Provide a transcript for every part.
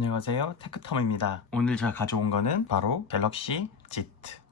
안녕하세요, 테크텀입니다. 오늘 제가 가져온 거는 바로 갤럭시 Z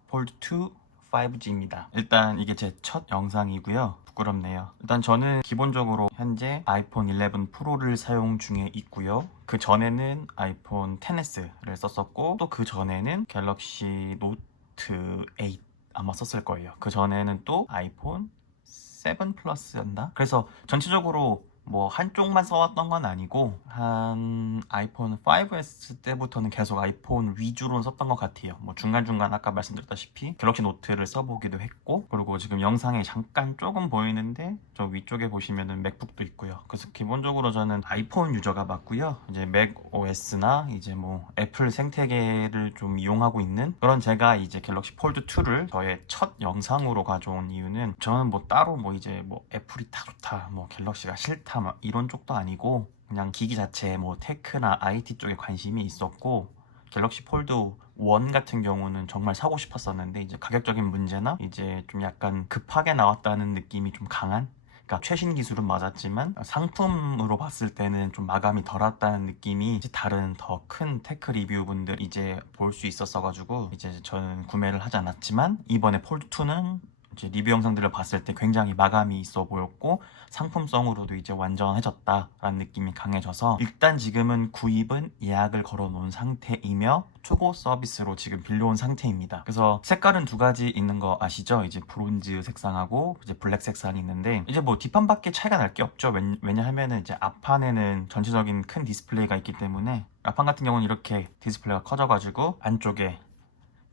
폴드 2 5G입니다. 일단 이게 제 첫 영상이고요. 부끄럽네요. 일단 저는 기본적으로 현재 아이폰 11 프로를 사용 중에 있고요. 그 전에는 아이폰 XS를 썼었고, 또 그 전에는 갤럭시 노트 8 아마 썼을 거예요. 그 전에는 또 아이폰 7 플러스였나? 그래서 전체적으로 뭐 한쪽만 써왔던 건 아니고 한 아이폰 5S 때부터는 계속 아이폰 위주로 썼던 것 같아요. 뭐 중간중간 아까 말씀드렸다시피 갤럭시 노트를 써보기도 했고, 그리고 지금 영상에 잠깐 조금 보이는데 저 위쪽에 보시면은 맥북도 있고요. 그래서 기본적으로 저는 아이폰 유저가 맞고요. 이제 맥 OS나 이제 뭐 애플 생태계를 좀 이용하고 있는 그런 제가 이제 갤럭시 폴드 2를 저의 첫 영상으로 가져온 이유는, 저는 뭐 따로 뭐 이제 뭐 애플이 다 좋다, 뭐 갤럭시가 싫다 막 이런 쪽도 아니고, 그냥 기기 자체에 뭐 테크나 IT 쪽에 관심이 있었고, 갤럭시 폴드 1 같은 경우는 정말 사고 싶었었는데 이제 가격적인 문제나 이제 좀 약간 급하게 나왔다는 느낌이 좀 강한, 그러니까 최신 기술은 맞았지만 상품으로 봤을 때는 좀 마감이 덜 왔다는 느낌이 이제 다른 더 큰 테크 리뷰분들 이제 볼 수 있었어 가지고 이제 저는 구매를 하지 않았지만, 이번에 폴드 2는 이제 리뷰 영상들을 봤을 때 굉장히 마감이 있어 보였고 상품성으로도 이제 완전해졌다라는 느낌이 강해져서, 일단 지금은 구입은 예약을 걸어 놓은 상태이며 초고 서비스로 지금 빌려온 상태입니다. 그래서 색깔은 두 가지 있는 거 아시죠? 이제 브론즈 색상하고 이제 블랙 색상이 있는데, 이제 뭐 뒷판밖에 차이가 날 게 없죠. 왜냐하면은 이제 앞판에는 전체적인 큰 디스플레이가 있기 때문에, 앞판 같은 경우는 이렇게 디스플레이가 커져가지고 안쪽에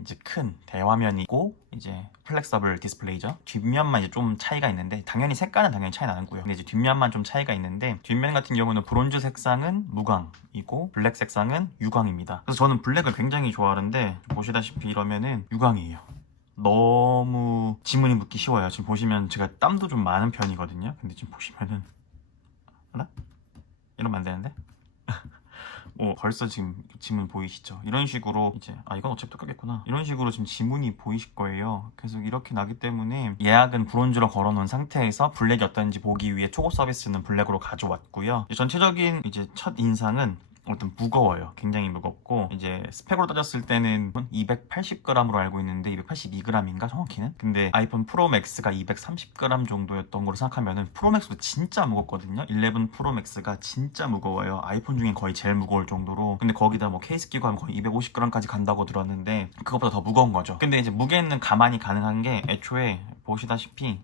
이제 큰 대화면이고 이제 플렉서블 디스플레이죠. 뒷면만 이제 좀 차이가 있는데, 당연히 색깔은 당연히 차이 나는고요. 근데 이제 뒷면만 좀 차이가 있는데, 뒷면 같은 경우는 브론즈 색상은 무광이고 블랙 색상은 유광입니다. 그래서 저는 블랙을 굉장히 좋아하는데 보시다시피 이러면은 유광이에요. 너무 지문이 묻기 쉬워요. 지금 보시면 제가 땀도 좀 많은 편이거든요. 근데 지금 보시면은 하나? 이러면 안 되는데? 벌써 지금 지문 보이시죠? 이런 식으로 이제 이건 어차피 똑같겠구나, 이런 식으로 지금 지문이 보이실 거예요. 그래서 이렇게 나기 때문에 예약은 브론즈로 걸어놓은 상태에서 블랙이 어떤지 보기 위해 초고 서비스는 블랙으로 가져왔고요. 전체적인 이제 첫 인상은 무거워요. 굉장히 무겁고, 이제 스펙으로 따졌을 때는 280g으로 알고 있는데 282g인가 정확히는? 근데 아이폰 프로 맥스가 230g 정도였던 걸로 생각하면은 프로 맥스도 진짜 무겁거든요. 11 프로 맥스가 진짜 무거워요. 아이폰 중에 거의 제일 무거울 정도로. 근데 거기다 뭐 케이스 끼고 하면 거의 250g까지 간다고 들었는데 그것보다 더 무거운 거죠. 근데 이제 무게는 가만히 가능한 게, 애초에 보시다시피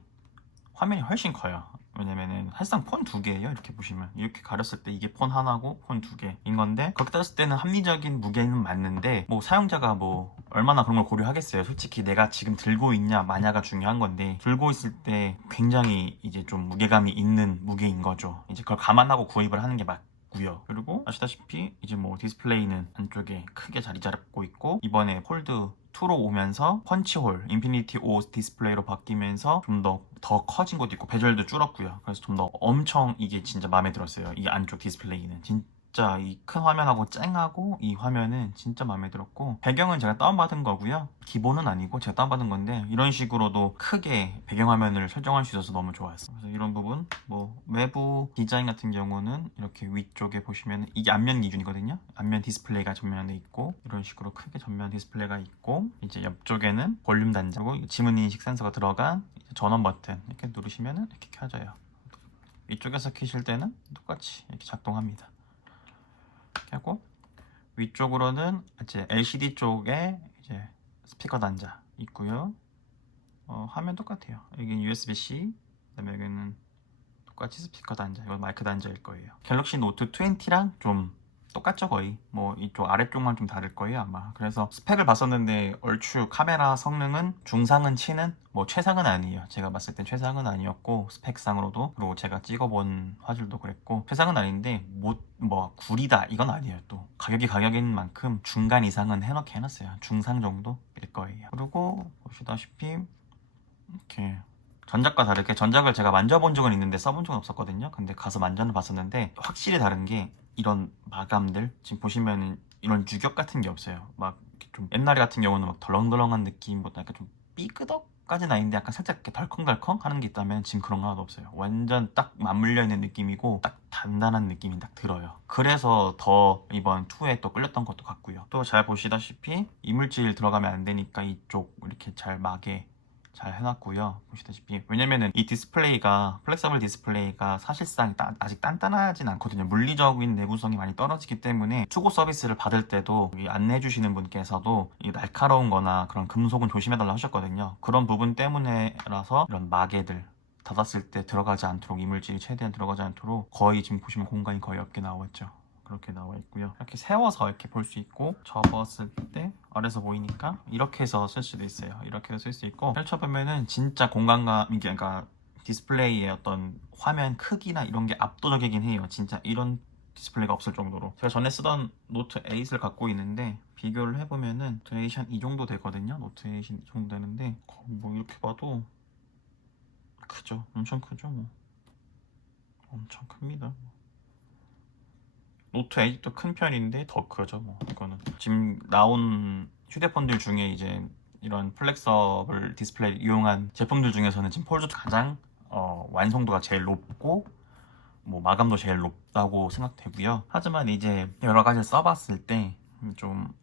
화면이 훨씬 커요. 왜냐면은 사실상 폰 두 개예요. 이렇게 보시면 이렇게 가렸을 때 이게 폰 하나고 폰 두 개인 건데, 그렇게 따졌을 때는 합리적인 무게는 맞는데, 뭐 사용자가 뭐 얼마나 그런 걸 고려하겠어요. 솔직히 내가 지금 들고 있냐 마냐가 중요한 건데, 들고 있을 때 굉장히 이제 좀 무게감이 있는 무게인 거죠. 이제 그걸 감안하고 구입을 하는 게 맞고요. 그리고 아시다시피 이제 뭐 디스플레이는 안쪽에 크게 자리 잡고 있고, 이번에 폴드 2로 오면서 펀치홀 인피니티 O 디스플레이로 바뀌면서 좀 더 커진 것도 있고 베젤도 줄었고요. 그래서 좀 더 엄청 이게 진짜 마음에 들었어요. 이 안쪽 디스플레이는 진짜 이 큰 화면하고 쨍하고 이 화면은 진짜 마음에 들었고, 배경은 제가 다운받은 거고요. 기본은 아니고 제가 다운받은 건데, 이런 식으로도 크게 배경화면을 설정할 수 있어서 너무 좋았어요. 그래서 이런 부분, 뭐 외부 디자인 같은 경우는 이렇게 위쪽에 보시면 이게 앞면 기준이거든요. 앞면 디스플레이가 전면에 있고, 이런 식으로 크게 전면 디스플레이가 있고, 이제 옆쪽에는 볼륨 단자, 그리고 지문 인식 센서가 들어간 전원 버튼 이렇게 누르시면 이렇게 켜져요. 이쪽에서 켜실 때는 똑같이 이렇게 작동합니다. 이렇게 하고, 위쪽으로는 이제 LCD 쪽에 이제 스피커 단자 있고요. 화면 똑같아요. 여기는 USB-C, 그다음에 여기는 똑같이 스피커 단자, 이건 마이크 단자일 거예요. 갤럭시 노트 20랑 좀 똑같죠 거의. 뭐 이쪽 아래쪽만 좀 다를 거예요 아마. 그래서 스펙을 봤었는데 얼추 카메라 성능은 중상은 치는, 뭐 최상은 아니에요. 제가 봤을 땐 최상은 아니었고, 스펙상으로도, 그리고 제가 찍어본 화질도 그랬고 최상은 아닌데 뭐 구리다 이건 아니에요. 또 가격이 가격인 만큼 중간 이상은 해놨어요. 중상 정도일 거예요. 그리고 보시다시피 이렇게 전작과 다르게, 전작을 제가 만져본 적은 있는데 써본 적은 없었거든요. 근데 가서 만져는 봤었는데 확실히 다른 게, 이런 마감들 지금 보시면은 이런 유격 같은 게 없어요. 막 이렇게 좀 옛날에 같은 경우는 막 덜렁덜렁한 느낌보다 약간 좀 삐그덕 까지는 아닌데 약간 살짝 이렇게 덜컹덜컹 하는 게 있다면 지금 그런 거 하나도 없어요. 완전 딱 맞물려 있는 느낌이고 딱 단단한 느낌이 딱 들어요. 그래서 더 이번 2에 또 끌렸던 것도 같고요. 또 잘 보시다시피 이물질 들어가면 안 되니까 이쪽 이렇게 잘 막에 잘 해놨고요. 보시다시피 왜냐면은 이 디스플레이가 플렉서블 디스플레이가 사실상 아직 단단하진 않거든요. 물리적인 내구성이 많이 떨어지기 때문에 투고 서비스를 받을 때도 안내해 주시는 분께서도 이 날카로운 거나 그런 금속은 조심해달라고 하셨거든요. 그런 부분 때문에라서 이런 마개들 닫았을 때 들어가지 않도록 이물질이 최대한 들어가지 않도록 거의 지금 보시면 공간이 거의 없게 나와 있죠. 그렇게 나와 있고요. 이렇게 세워서 이렇게 볼 수 있고 접었을 때 아래서 보이니까 이렇게 해서 쓸 수도 있어요. 이렇게 해서 쓸 수 있고 펼쳐보면은 진짜 공간감 이게 그러니까 디스플레이의 어떤 화면 크기나 이런 게 압도적이긴 해요. 진짜 이런 디스플레이가 없을 정도로. 제가 전에 쓰던 노트 8을 갖고 있는데 비교를 해보면은 노트 8이 한 이 정도 되거든요. 노트 8이 이 정도 되는데 뭐 이렇게 봐도 크죠. 엄청 크죠. 뭐. 엄청 큽니다. 노트 8도 큰 편인데 더 크죠. 뭐 이거는 지금 나온 휴대폰들 중에 이제 이런 플렉서블 디스플레이 이용한 제품들 중에서는 지금 폴드 가장 완성도가 제일 높고 뭐 마감도 제일 높다고 생각되고요. 하지만 이제 여러 가지를 써봤을 때 좀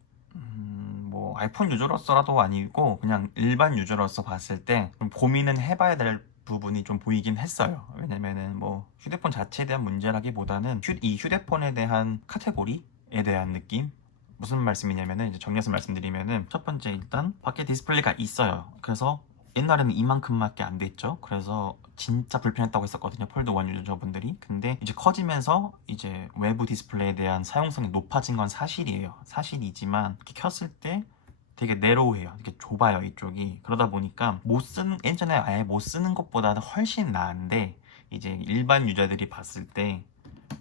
뭐 아이폰 유저로서라도 아니고 그냥 일반 유저로서 봤을 때 좀 고민은 해봐야 될 부분이 좀 보이긴 했어요. 왜냐면은 뭐 휴대폰 자체에 대한 문제라기보다는 이 휴대폰에 대한 카테고리에 대한 느낌? 무슨 말씀이냐면은 이제 정리해서 말씀드리면은 첫 번째 일단 밖에 디스플레이가 있어요. 그래서 옛날에는 이만큼밖에 안 됐죠. 그래서 진짜 불편했다고 했었거든요. 폴드 1 유저분들이. 근데 이제 커지면서 이제 외부 디스플레이에 대한 사용성이 높아진 건 사실이에요. 사실이지만 이렇게 켰을 때 되게 내로우해요. 이렇게 좁아요, 이쪽이. 그러다 보니까 못 쓰는 예전에 아예 못 쓰는 것보다는 훨씬 나은데 이제 일반 유저들이 봤을 때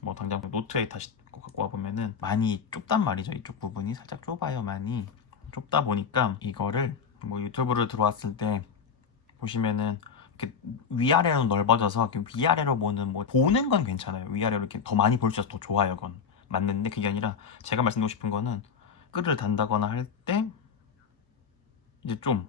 뭐 당장 노트에 다시 갖고 와 보면은 많이 좁단 말이죠. 이쪽 부분이 살짝 좁아요, 많이. 좁다 보니까 이거를 뭐 유튜브를 들어왔을 때 보시면은 이렇게 위아래로 넓어져서 이렇게 위아래로 보는 건 괜찮아요. 위아래로 이렇게 더 많이 볼 수 있어서 더 좋아요, 그건 맞는데 그게 아니라 제가 말씀드리고 싶은 거는 끌을 단다거나 할 때 이제 좀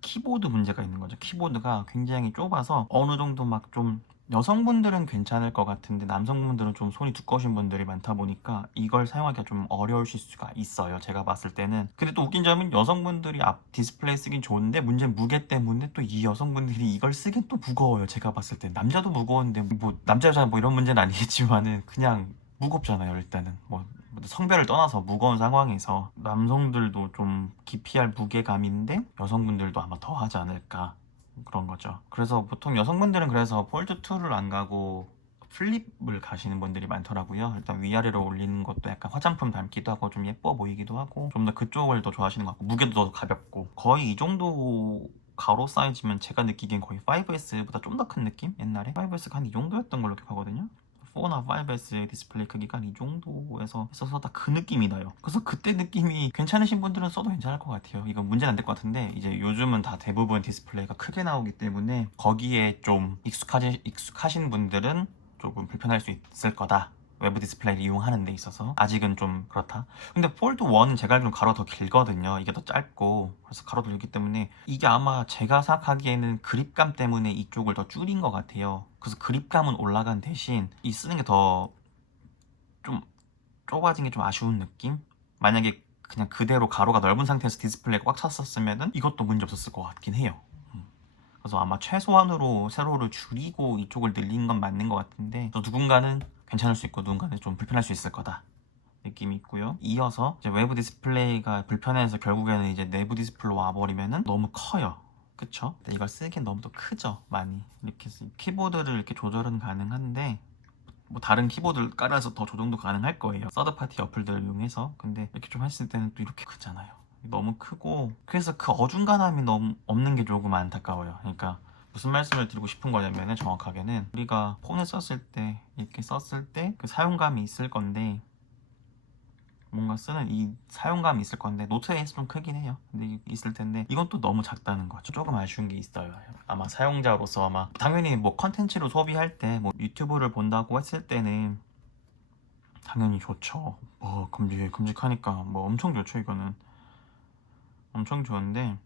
키보드 문제가 있는 거죠. 키보드가 굉장히 좁아서 어느 정도 막 좀 여성분들은 괜찮을 것 같은데 남성분들은 좀 손이 두꺼우신 분들이 많다 보니까 이걸 사용하기가 좀 어려우실 수가 있어요. 제가 봤을 때는. 근데 또 웃긴 점은 여성분들이 앞 디스플레이 쓰긴 좋은데 문제는 무게 때문에 또 이 여성분들이 이걸 쓰긴 또 무거워요. 제가 봤을 때. 남자도 무거운데 뭐 남자 여자 뭐 이런 문제는 아니겠지만은 그냥 무겁잖아요. 일단은 뭐 성별을 떠나서 무거운 상황에서 남성들도 좀 기피할 무게감인데 여성분들도 아마 더 하지 않을까 그런 거죠. 그래서 보통 여성분들은 그래서 폴드2를 안 가고 플립을 가시는 분들이 많더라고요. 일단 위아래로 올리는 것도 약간 화장품 닮기도 하고 좀 예뻐 보이기도 하고 좀 더 그쪽을 더 좋아하시는 것 같고 무게도 더 가볍고 거의 이 정도 가로 사이즈면 제가 느끼기엔 거의 5S보다 좀 더 큰 느낌? 옛날에 5S가 한 이 정도였던 걸로 기억하거든요. 4나 5S의 디스플레이 크기가 이 정도에서 있어서 다 그 느낌이 나요. 그래서 그때 느낌이 괜찮으신 분들은 써도 괜찮을 것 같아요. 이건 문제는 안 될 것 같은데 이제 요즘은 다 대부분 디스플레이가 크게 나오기 때문에 거기에 좀 익숙하신 분들은 조금 불편할 수 있을 거다. 외부 디스플레이를 이용하는 데 있어서 아직은 좀 그렇다. 근데 폴드 1은 제가 알기로는 가로가 더 길거든요. 이게 더 짧고 그래서 가로도 길기 때문에 이게 아마 제가 생각하기에는 그립감 때문에 이쪽을 더 줄인 것 같아요. 그래서 그립감은 올라간 대신 이 쓰는 게 더 좀 좁아진 게 좀 아쉬운 느낌? 만약에 그냥 그대로 가로가 넓은 상태에서 디스플레이가 꽉 찼었으면은 이것도 문제 없었을 것 같긴 해요. 그래서 아마 최소한으로 세로를 줄이고 이쪽을 늘린 건 맞는 것 같은데 또 누군가는 괜찮을 수 있고 누군가는 좀 불편할 수 있을 거다 느낌이 있고요. 이어서 이제 외부 디스플레이가 불편해서 결국에는 이제 내부 디스플레이로 와버리면은 너무 커요. 그쵸? 근데 이걸 쓰기엔 너무 또 크죠, 많이. 이렇게 키보드를 이렇게 조절은 가능한데 뭐 다른 키보드를 깔아서 더 조정도 가능할 거예요. 서드파티 어플들을 이용해서. 근데 이렇게 좀 했을 때는 또 이렇게 크잖아요. 너무 크고 그래서 그 어중간함이 너무 없는 게 조금 안타까워요. 그러니까 무슨 말씀을 드리고 싶은 거냐면은 정확하게는 우리가 폰을 썼을 때 이렇게 썼을 때 그 사용감이 있을 건데 뭔가 쓰는 이 사용감이 있을 건데 노트에서 좀 크긴 해요. 근데 있을 텐데 이건 또 너무 작다는 거죠. 조금 아쉬운 게 있어요. 아마 사용자로서 아마 당연히 뭐 컨텐츠로 소비할 때 뭐 유튜브를 본다고 했을 때는 당연히 좋죠. 뭐 큼직큼직하니까 뭐 엄청 좋죠. 이거는 엄청 좋은데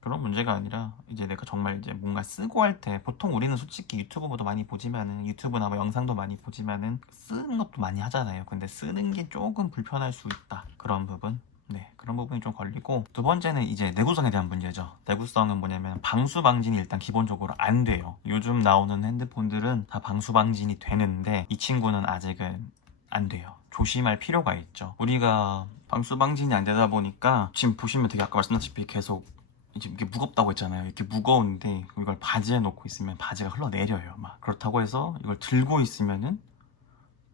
그런 문제가 아니라 이제 내가 정말 이제 뭔가 쓰고 할 때 보통 우리는 솔직히 유튜브도 많이 보지만은 유튜브나 뭐 영상도 많이 보지만은 쓰는 것도 많이 하잖아요. 근데 쓰는 게 조금 불편할 수 있다. 그런 부분. 네, 그런 부분이 좀 걸리고 두 번째는 이제 내구성에 대한 문제죠. 내구성은 뭐냐면 방수 방진이 일단 기본적으로 안 돼요. 요즘 나오는 핸드폰들은 다 방수 방진이 되는데 이 친구는 아직은 안 돼요. 조심할 필요가 있죠. 우리가 방수 방진이 안 되다 보니까 지금 보시면 되게 아까 말씀드렸다시피 계속 이제 이게 무겁다고 했잖아요. 이렇게 무거운데 이걸 바지에 놓고 있으면 바지가 흘러내려요. 막 그렇다고 해서 이걸 들고 있으면은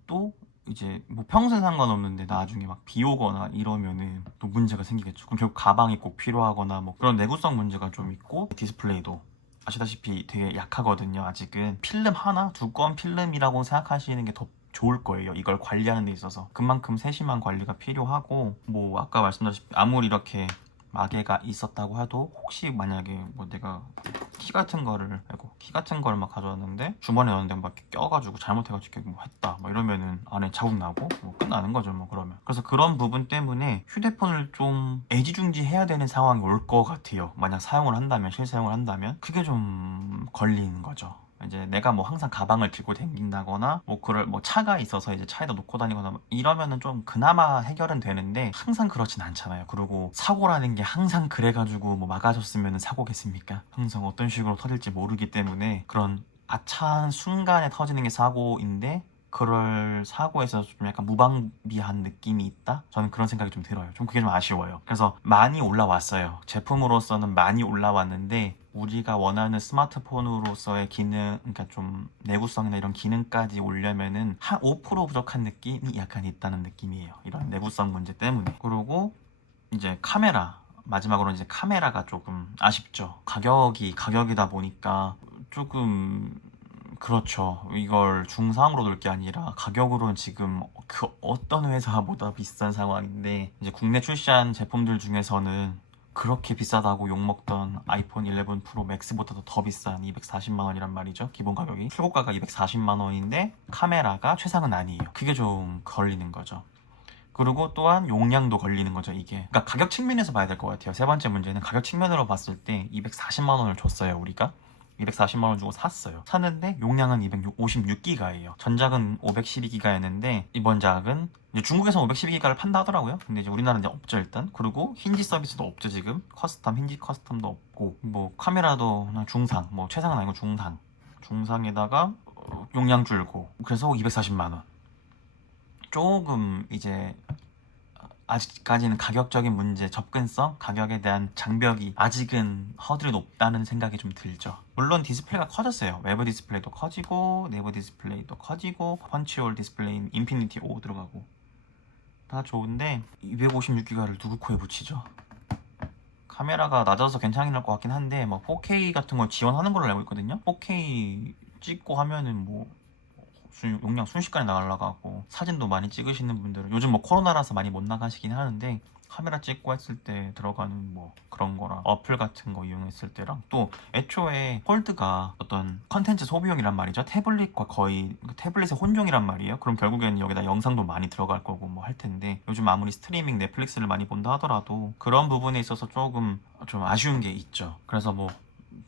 또 이제 뭐 평소에 상관없는데 나중에 막 비 오거나 이러면은 또 문제가 생기겠죠. 그럼 결국 가방이 꼭 필요하거나 뭐 그런 내구성 문제가 좀 있고 디스플레이도 아시다시피 되게 약하거든요. 아직은 필름 하나 두꺼운 필름이라고 생각하시는 게 더 좋을 거예요. 이걸 관리하는 데 있어서 그만큼 세심한 관리가 필요하고 뭐 아까 말씀드렸다시피 아무리 이렇게 마개가 있었다고 해도 혹시 만약에 뭐 내가 키 같은 거를 아이고 키 같은 걸 막 가져왔는데 주머니에 넣었는데 막 이렇게 껴가지고 잘못해가지고 뭐 했다 막 이러면은 안에 자국 나고 뭐 끝나는 거죠 뭐 그러면. 그래서 그런 부분 때문에 휴대폰을 좀 애지중지해야 되는 상황이 올 것 같아요. 만약 사용을 한다면 실사용을 한다면 그게 좀 걸리는 거죠. 이제 내가 뭐 항상 가방을 들고 다닌다거나 뭐 그럴 뭐 차가 있어서 이제 차에다 놓고 다니거나 뭐 이러면은 좀 그나마 해결은 되는데 항상 그렇진 않잖아요. 그리고 사고라는 게 항상 그래가지고 뭐 막아줬으면 사고겠습니까? 항상 어떤 식으로 터질지 모르기 때문에 그런 아차한 순간에 터지는 게 사고인데 그럴 사고에서 좀 약간 무방비한 느낌이 있다? 저는 그런 생각이 좀 들어요. 좀 그게 좀 아쉬워요. 그래서 많이 올라왔어요. 제품으로서는 많이 올라왔는데 우리가 원하는 스마트폰으로서의 기능, 그러니까 좀 내구성이나 이런 기능까지 오려면은 한 5% 부족한 느낌이 약간 있다는 느낌이에요. 이런 내구성 문제 때문에. 그리고 이제 카메라. 마지막으로 이제 카메라가 조금 아쉽죠. 가격이다 보니까 조금 그렇죠. 이걸 중상으로 놓을 게 아니라 가격으로는 지금 그 어떤 회사보다 비싼 상황인데 이제 국내 출시한 제품들 중에서는 그렇게 비싸다고 욕먹던 아이폰 11 프로 맥스보다도 더 비싼 240만 원이란 말이죠. 기본 가격이. 출고가가 240만 원인데 카메라가 최상은 아니에요. 그게 좀 걸리는 거죠. 그리고 또한 용량도 걸리는 거죠, 이게. 그러니까 가격 측면에서 봐야 될 것 같아요. 세 번째 문제는 가격 측면으로 봤을 때 240만 원을 줬어요, 우리가. 240만 원 주고 샀어요. 샀는데 용량은 256기가예요. 전작은 512기가였는데 이번 작은 이제 중국에서 512기가를 판다 하더라고요. 근데 이제 우리나라는 이제 없죠 일단. 그리고 힌지 서비스도 없죠 지금. 힌지 커스텀도 없고 뭐 카메라도 그냥 중상, 뭐 최상은 아니고 중상. 중상에다가 용량 줄고 그래서 240만 원. 조금 이제 아직까지는 가격적인 문제, 접근성, 가격에 대한 장벽이 아직은 허들이 높다는 생각이 좀 들죠. 물론 디스플레이가 커졌어요. 외부 디스플레이도 커지고 내부 디스플레이도 커지고 펀치홀 디스플레이 인피니티 5 들어가고 다 좋은데 256기가를 누구 코에 붙이죠? 카메라가 낮아서 괜찮을 것 같긴 한데 뭐 4K 같은 걸 지원하는 걸로 알고 있거든요. 4K 찍고 하면은 뭐 용량 순식간에 나가고 사진도 많이 찍으시는 분들은 요즘 뭐 코로나라서 많이 못 나가시긴 하는데 카메라 찍고 했을 때 들어가는 뭐 그런 거랑 어플 같은 거 이용했을 때랑 또 애초에 폴드가 어떤 컨텐츠 소비용이란 말이죠. 태블릿과 거의 태블릿의 혼종이란 말이에요. 그럼 결국에는 여기다 영상도 많이 들어갈 거고 뭐 할 텐데 요즘 아무리 스트리밍 넷플릭스를 많이 본다 하더라도 그런 부분에 있어서 조금 좀 아쉬운 게 있죠. 그래서 뭐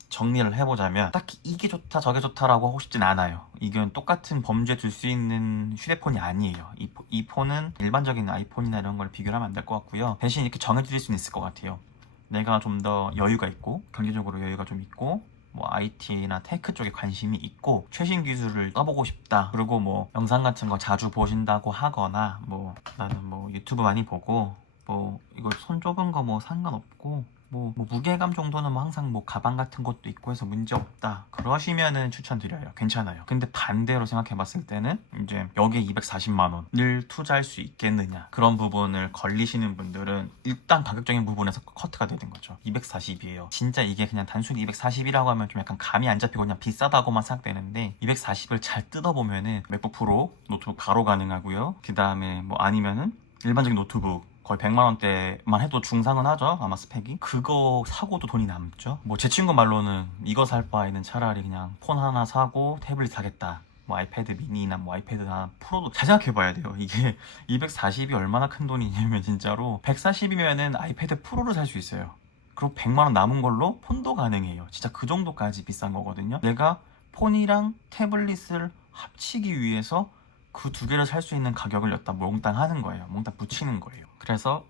정리를 해보자면 딱히 이게 좋다 저게 좋다라고 하고 싶진 않아요. 이건 똑같은 범주에 둘 수 있는 휴대폰이 아니에요. 이 폰은 일반적인 아이폰이나 이런 걸 비교하면 안 될 것 같고요. 대신 이렇게 정해질 수는 있을 것 같아요. 내가 좀 더 여유가 있고 경제적으로 여유가 좀 있고 뭐 IT나 테크 쪽에 관심이 있고 최신 기술을 떠보고 싶다. 그리고 뭐 영상 같은 거 자주 보신다고 하거나 뭐 나는 뭐 유튜브 많이 보고 뭐 이거 손 좁은 거 뭐 상관없고 뭐 무게감 정도는 뭐 항상 뭐 가방 같은 것도 있고 해서 문제 없다 그러시면은 추천드려요. 괜찮아요. 근데 반대로 생각해봤을 때는 이제 여기에 240만 원을 투자할 수 있겠느냐 그런 부분을 걸리시는 분들은 일단 가격적인 부분에서 커트가 되는 거죠. 240이에요. 진짜 이게 그냥 단순히 240이라고 하면 좀 약간 감이 안 잡히고 그냥 비싸다고만 생각되는데 240을 잘 뜯어보면은 맥북 프로 노트북 바로 가능하고요. 그 다음에 뭐 아니면은 일반적인 노트북 거의 100만 원대만 해도 중상은 하죠. 아마 스펙이. 그거 사고도 돈이 남죠. 뭐 제 친구 말로는 이거 살 바에는 차라리 그냥 폰 하나 사고 태블릿 사겠다. 뭐 아이패드 미니나 뭐 아이패드 하나 프로도 잘 생각해봐야 돼요. 이게 240이 얼마나 큰 돈이냐면 진짜로 140이면은 아이패드 프로를 살 수 있어요. 그리고 100만 원 남은 걸로 폰도 가능해요. 진짜 그 정도까지 비싼 거거든요. 내가 폰이랑 태블릿을 합치기 위해서 그 두 개를 살 수 있는 가격을 여기다 몽땅 하는 거예요. 몽땅 붙이는 거예요. 그래서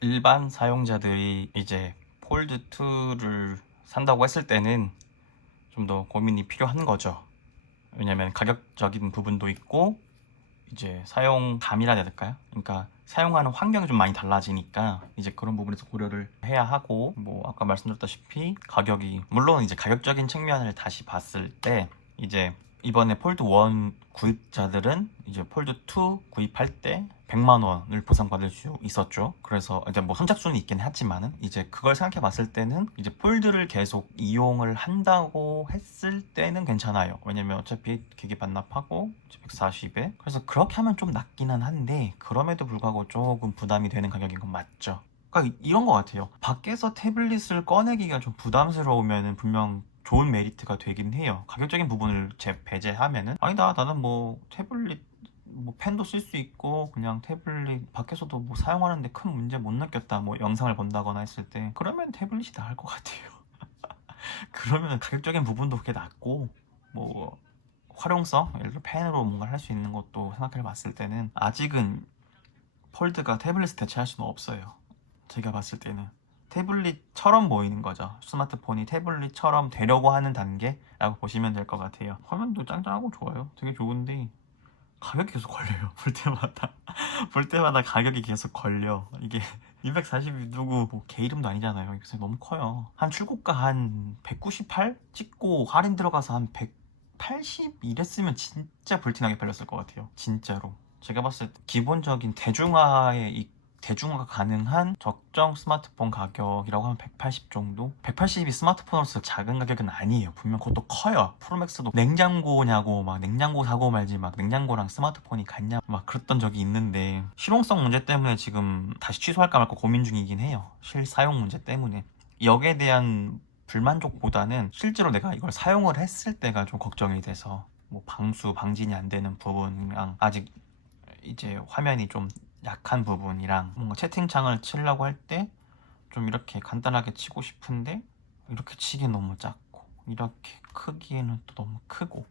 일반 사용자들이 이제 폴드 2를 산다고 했을 때는 좀 더 고민이 필요한 거죠. 왜냐면 가격적인 부분도 있고 이제 사용감이라 해야 될까요? 그러니까 사용하는 환경이 좀 많이 달라지니까 이제 그런 부분에서 고려를 해야 하고, 뭐 아까 말씀드렸다시피 가격이, 물론 이제 가격적인 측면을 다시 봤을 때 이제 이번에 폴드 1 구입자들은 이제 폴드 2 구입할 때 100만 원을 보상받을 수 있었죠. 그래서 이제 뭐 선착순이 있긴 하지만은 이제 그걸 생각해 봤을 때는 이제 폴드를 계속 이용을 한다고 했을 때는 괜찮아요. 왜냐면 어차피 기기 반납하고 140에, 그래서 그렇게 하면 좀 낫기는 한데 그럼에도 불구하고 조금 부담이 되는 가격인 건 맞죠. 그러니까 이런 것 같아요. 밖에서 태블릿을 꺼내기가 좀 부담스러우면은 분명 좋은 메리트가 되긴 해요. 가격적인 부분을 배제하면은, 아니다, 나는 뭐 태블릿 뭐 펜도 쓸 수 있고 그냥 태블릿 밖에서도 뭐 사용하는데 큰 문제 못 느꼈다, 뭐 영상을 본다거나 했을 때, 그러면 태블릿이 나을 것 같아요. 그러면 가격적인 부분도 그게 낫고, 뭐 활용성, 예를 들어 펜으로 뭔가 할 수 있는 것도 생각해 봤을 때는 아직은 폴드가 태블릿을 대체할 수는 없어요. 제가 봤을 때는 태블릿처럼 보이는 거죠. 스마트폰이 태블릿처럼 되려고 하는 단계라고 보시면 될 것 같아요. 화면도 짱짱하고 좋아요. 되게 좋은데 가격이 계속 걸려요. 볼 때마다 볼 때마다 가격이 계속 걸려. 이게 240이 누구 뭐 개 이름도 아니잖아요. 그래서 너무 커요. 한 출고가 한 198 찍고 할인 들어가서 한 180 이랬으면 진짜 불티나게 팔렸을 것 같아요. 진짜로. 제가 봤을 때 기본적인 대중화가 가능한 적정 스마트폰 가격이라고 하면 180 정도? 180이 스마트폰으로서 작은 가격은 아니에요. 분명 그것도 커요. 프로맥스도 냉장고냐고 막 냉장고 사고 말지 막 냉장고랑 스마트폰이 같냐 막 그랬던 적이 있는데, 실용성 문제 때문에 지금 다시 취소할까 말까 고민 중이긴 해요. 실사용 문제 때문에. 여기에 대한 불만족보다는 실제로 내가 이걸 사용을 했을 때가 좀 걱정이 돼서, 뭐 방진이 안 되는 부분이랑 아직 이제 화면이 좀 약한 부분이랑 뭔가 채팅창을 치려고 할 때 좀 이렇게 간단하게 치고 싶은데 이렇게 치기 너무 작고 이렇게 크기에는 또 너무 크고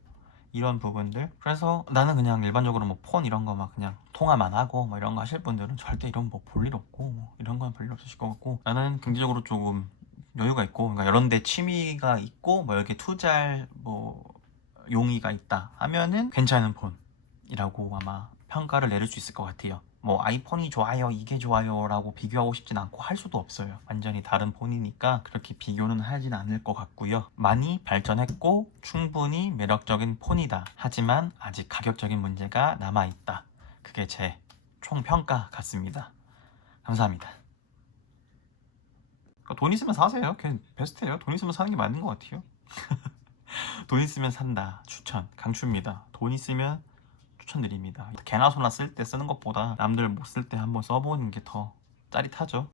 이런 부분들. 그래서 나는 그냥 일반적으로 뭐 폰 이런 거 막 그냥 통화만 하고 뭐 이런 거 하실 분들은 절대 이런 뭐 볼 일 없고 뭐 이런 건 별일 없으실 것 같고, 나는 경제적으로 조금 여유가 있고 그러니까 이런 데 취미가 있고 뭐 이렇게 투자할 뭐 용의가 있다 하면은 괜찮은 폰이라고 아마 평가를 내릴 수 있을 것 같아요. 뭐 아이폰이 좋아요, 이게 좋아요 라고 비교하고 싶진 않고 할 수도 없어요. 완전히 다른 폰이니까 그렇게 비교는 하진 않을 것 같고요. 많이 발전했고 충분히 매력적인 폰이다. 하지만 아직 가격적인 문제가 남아있다. 그게 제 총평가 같습니다. 감사합니다. 돈 있으면 사세요. 그게 베스트예요. 돈 있으면 사는 게 맞는 것 같아요. 돈 있으면 산다. 추천. 강추입니다. 돈 있으면 추천드립니다. 개나 소나 쓸 때 쓰는 것보다 남들 못 쓸 때 한번 써보는 게 더 짜릿하죠.